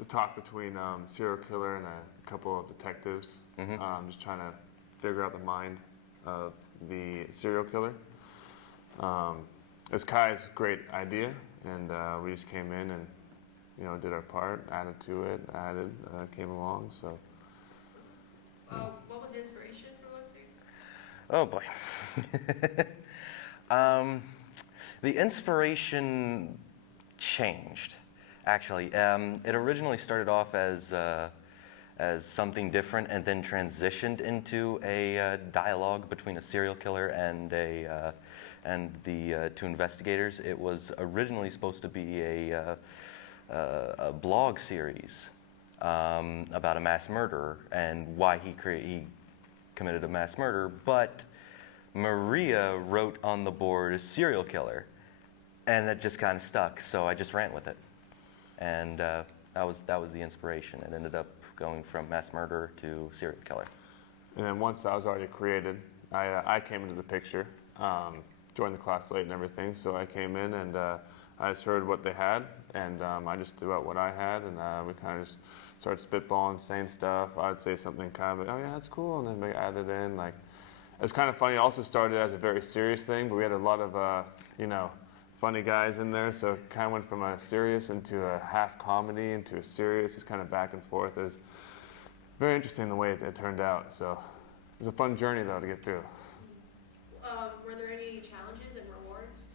the talk between serial killer and a couple of detectives. Just trying to figure out the mind of the serial killer. It's Kai's great idea, and we just came in and did our part, added to it, came along. So. What was the inspiration for Love Series? Oh boy. The inspiration changed, actually. It originally started off as something different, and then transitioned into a dialogue between a serial killer and the two investigators. It was originally supposed to be a blog series about a mass murderer and why he committed a mass murder, but Maria wrote on the board serial killer, and that just kind of stuck. So I just ran with it, and that was the inspiration. It ended up going from mass murderer to serial killer. And then once I was already created, I came into the picture, joined the class late and everything. So I came in and I just heard what they had, and I just threw out what I had, and we kind of just started spitballing, saying stuff. I'd say something kind of like, oh yeah, that's cool, and then we added in like. It was kind of funny. It also started as a very serious thing, but we had a lot of funny guys in there, so it kind of went from a serious into a half comedy into a serious, just kind of back and forth. It was very interesting the way it turned out. So it was a fun journey though to get through. Were there any challenges and rewards?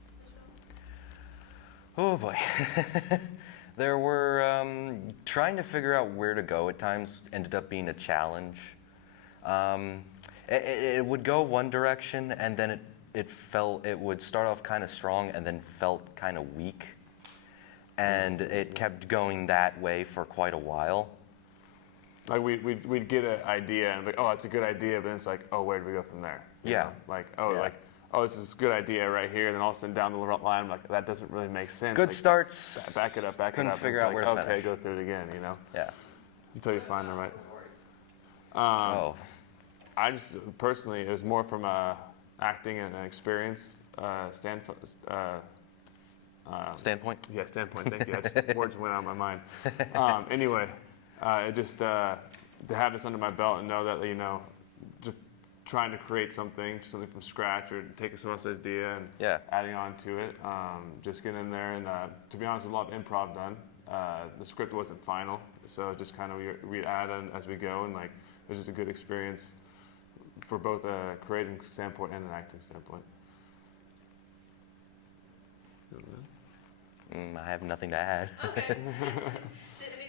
Oh boy. There were trying to figure out where to go at times ended up being a challenge. It would go one direction, and then it would start off kind of strong and then felt kind of weak. And it kept going that way for quite a while. Like we'd get an idea and like, oh, that's a good idea, but then it's like, oh, where do we go from there? Yeah. Like, this is a good idea right here. And then all of a sudden down the line, I'm like, that doesn't really make sense. Good like, starts. Back it up. Couldn't And figure it's out like, where to okay, finish. go through it again, Yeah. until you find the right. Oh. I just personally, it was more from a acting and an experience standpoint. Standpoint? Yeah, standpoint. Thank you. Words went out of my mind. Anyway, it just to have this under my belt and know that just trying to create something from scratch or taking someone else's idea and adding on to it. Just get in there and to be honest, a lot of improv done. The script wasn't final, so just kind of we add in as we go, and like it was just a good experience for both a creating standpoint and an acting standpoint. I have nothing to add. Okay. Did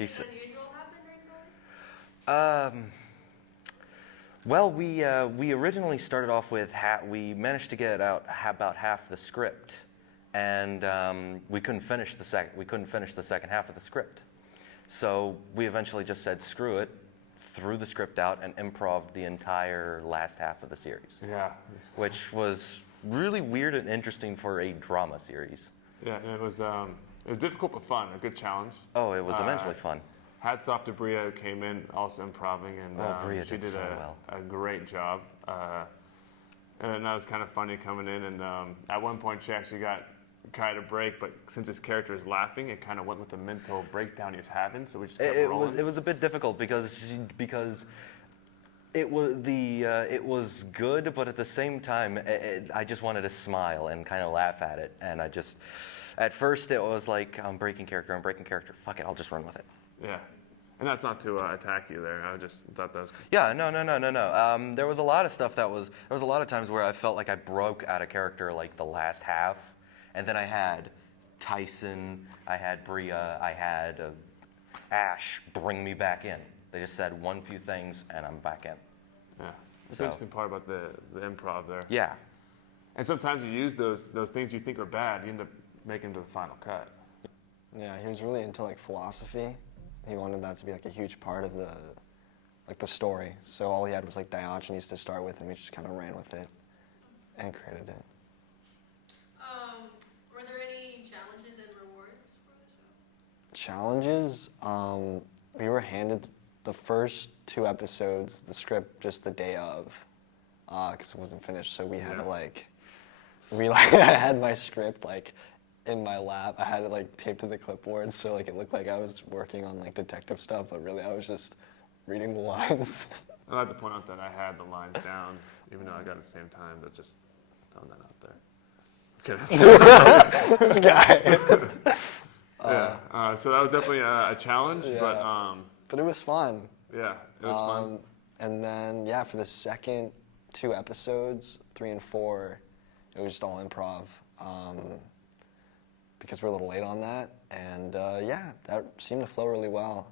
anything unusual happen during filming? Well, we originally started off with we managed to get out about half the script, and we couldn't finish the second half of the script. So we eventually just said screw it, threw the script out, and improv'd the entire last half of the series. Yeah. Which was really weird and interesting for a drama series. Yeah, and it was difficult but fun, a good challenge. Oh, it was immensely fun. Hats off to Bria, who came in also improving, and Bria she did so well. a great job. And that was kind of funny coming in, and at one point she actually got Kai to break, but since his character is laughing, it kind of went with the mental breakdown he was having, so we just kept rolling. It was a bit difficult because it was good, but at the same time, I just wanted to smile and kind of laugh at it, and at first it was like, I'm breaking character, fuck it, I'll just run with it. Yeah, and that's not to attack you there, I just thought that was... Yeah, no. There was a lot of stuff there was a lot of times where I felt like I broke out of character like the last half, and then I had Tyson, I had Bria, I had Ash bring me back in. They just said one few things, and I'm back in. Yeah, that's the interesting part about the improv there. Yeah. And sometimes you use those things you think are bad, you end up making them to the final cut. Yeah, he was really into like philosophy. He wanted that to be like a huge part of the story. So all he had was like Diogenes to start with, and we just kind of ran with it and created it. Were there any challenges and rewards for the show? Challenges? We were handed the first 2 episodes, the script just the day of, because it wasn't finished. So we had to I had my script like in my lap. I had it like taped to the clipboard, so like it looked like I was working on like detective stuff, but really I was just reading the lines. I'd like to point out that I had the lines down, even though I got it at the same time, but just throwing that out there. This guy. Yeah. So that was definitely a challenge, Yeah. But it was fun. yeah, it was fun. And then, yeah, for the second 2 episodes, 3 and 4, it was just all improv. Because we're a little late on that. And yeah, that seemed to flow really well.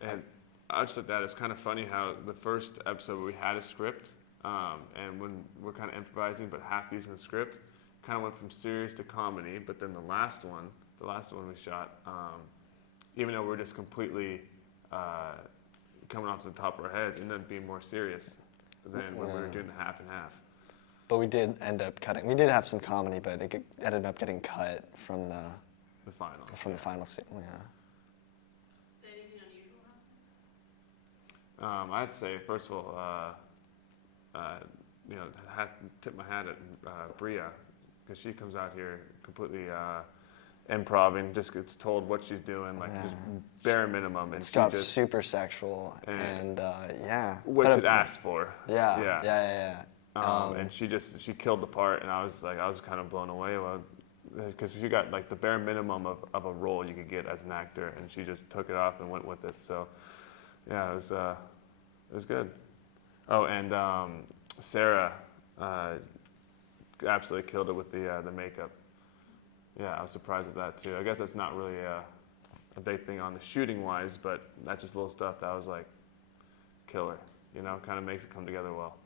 And I just thought that it's kind of funny how the first episode we had a script, and when we're kind of improvising but half using the script, kind of went from serious to comedy. But then the last one we shot, even though we're just completely coming off the top of our heads, it ended up being more serious than when we were doing the half and half. But we did end up cutting. We did have some comedy, but it ended up getting cut from the final scene. Yeah. Did anything unusual happen? I'd say first of all, tip my hat at Bria, because she comes out here completely improvising, just gets told what she's doing, like just bare minimum, and It's she got just super sexual, and yeah. which But it asked for. Yeah. And she killed the part, and I was kind of blown away, because she got like the bare minimum of a role you could get as an actor, and she just took it off and went with it. So, yeah, it was good. Oh, and Sarah absolutely killed it with the makeup. Yeah, I was surprised at that too. I guess that's not really a big thing on the shooting wise, but that's just little stuff that was like killer. Kind of makes it come together well.